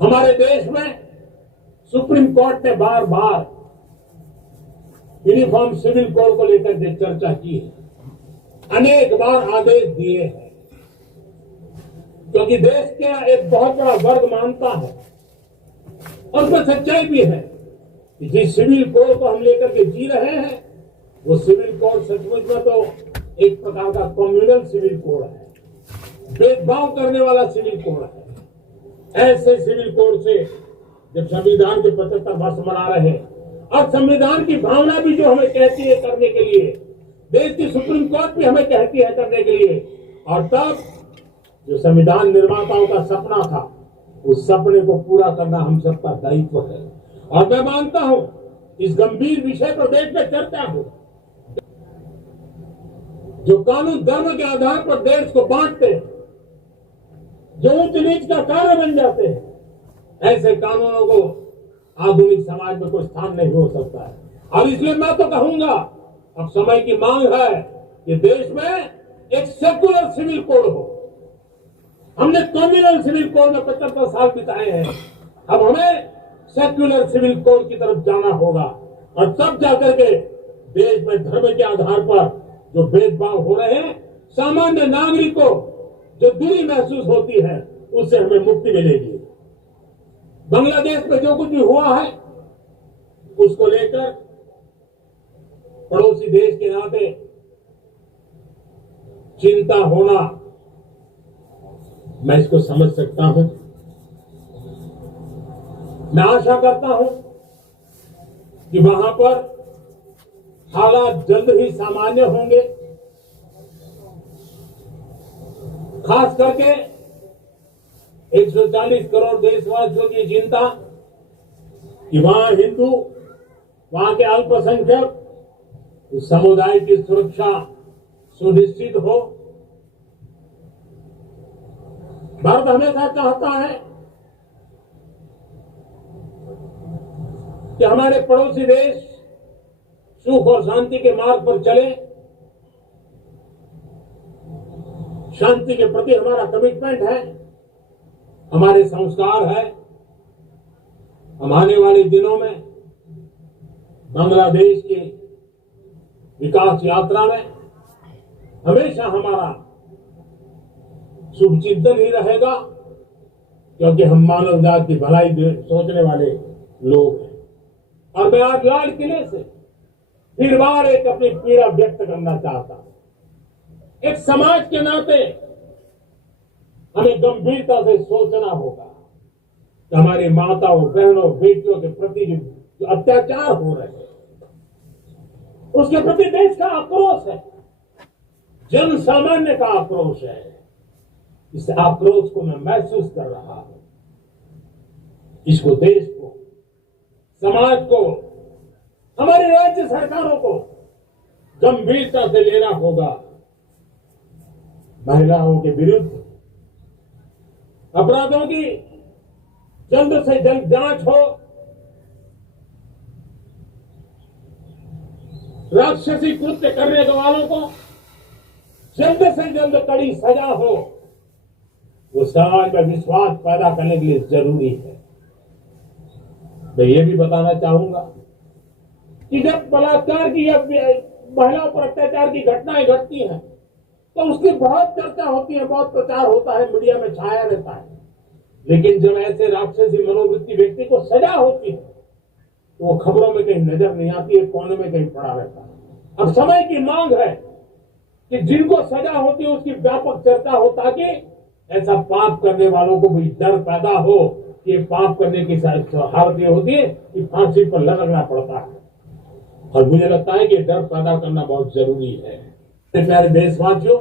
हमारे देश में सुप्रीम कोर्ट ने बार बार यूनिफॉर्म सिविल कोड को लेकर के चर्चा की है, अनेक बार आदेश दिए हैं, क्योंकि देश का एक बहुत बड़ा वर्ग मानता है और उसमें सच्चाई भी है कि जिस सिविल कोड को हम लेकर के जी रहे हैं वो सिविल कोड सचमुच में तो एक प्रकार का कम्युनल सिविल कोड है, भेदभाव करने वाला सिविल कोड है। ऐसे सिविल कोड से जब संविधान के 75 वर्ष मना रहे हैं और संविधान की भावना भी जो हमें कहती है करने के लिए, देश की सुप्रीम कोर्ट भी हमें कहती है करने के लिए, और तब जो संविधान निर्माताओं का सपना था उस सपने को पूरा करना हम सबका दायित्व है। और मैं मानता हूं इस गंभीर विषय पर देश में चर्चा हो, जो कानून धर्म के आधार पर देश को बांटते हैं, जो उच्च नीच का कारण बन जाते हैं, ऐसे कानूनों को आधुनिक समाज में कोई स्थान नहीं हो सकता है। और इसलिए मैं तो कहूंगा अब समय की मांग है कि देश में एक सेकुलर सिविल कोड हो। हमने कम्युनल सिविल कोड में 75 साल बिताए हैं, अब हमें सेक्युलर सिविल कोड की तरफ जाना होगा और तब जाकर के देश में धर्म के आधार पर जो भेदभाव हो रहे हैं, सामान्य नागरिक को जो दूरी महसूस होती है उससे हमें मुक्ति मिलेगी। बांग्लादेश में जो कुछ भी हुआ है उसको लेकर पड़ोसी देश के नाते चिंता होना, मैं इसको समझ सकता हूं। मैं आशा करता हूं कि वहां पर हालात जल्द ही सामान्य होंगे, खास करके 140 करोड़ देशवासियों की चिंता कि वहां हिंदू, वहां के अल्पसंख्यक, उस समुदाय की सुरक्षा सुनिश्चित हो। भारत हमेशा चाहता है कि हमारे पड़ोसी देश सुख और शांति के मार्ग पर चले। शांति के प्रति हमारा कमिटमेंट है, हमारे संस्कार है। हम आने वाले दिनों में बांग्लादेश की विकास यात्रा में हमेशा हमारा शुभचिंतन ही रहेगा, क्योंकि हम मानव जात की भलाई सोचने वाले लोग हैं। और मैं आज लाल किले से फिर बार एक अपनी पीड़ा व्यक्त करना चाहता हूं। एक समाज के नाते हमें गंभीरता से सोचना होगा कि हमारी माताओं, बहनों, बेटियों के प्रति जो अत्याचार हो रहे हैं उसके प्रति देश का आक्रोश है, जन सामान्य का आक्रोश है। इस आक्रोश को मैं महसूस कर रहा हूं। इसको देश को, समाज को, हमारी राज्य सरकारों को गंभीरता से लेना होगा। महिलाओं के विरुद्ध अपराधों की जल्द से जल्द जांच हो, राक्षसी कृत्य करने वालों को जल्द से जल्द कड़ी सजा हो। वो समाज में विश्वास पैदा करने के लिए जरूरी है। मैं ये भी बताना चाहूंगा कि जब बलात्कार की या महिलाओं पर अत्याचार की घटनाएं घटती हैं तो उसकी बहुत चर्चा होती है, बहुत प्रचार होता है, मीडिया में छाया रहता है। लेकिन जब ऐसे राक्षसी मनोवृत्ति व्यक्ति को सजा होती है तो वो खबरों में कहीं नजर नहीं आती है, कोने में कहीं पड़ा रहता है। अब समय की मांग है कि जिनको सजा होती है उसकी व्यापक चर्चा हो, ताकि ऐसा पाप करने वालों को भी डर पैदा हो कि पाप करने की हालत ये होती है कि फांसी पर लटकना पड़ता है। और मुझे लगता है कि डर पैदा करना बहुत जरूरी है। प्यारे देशवासियों,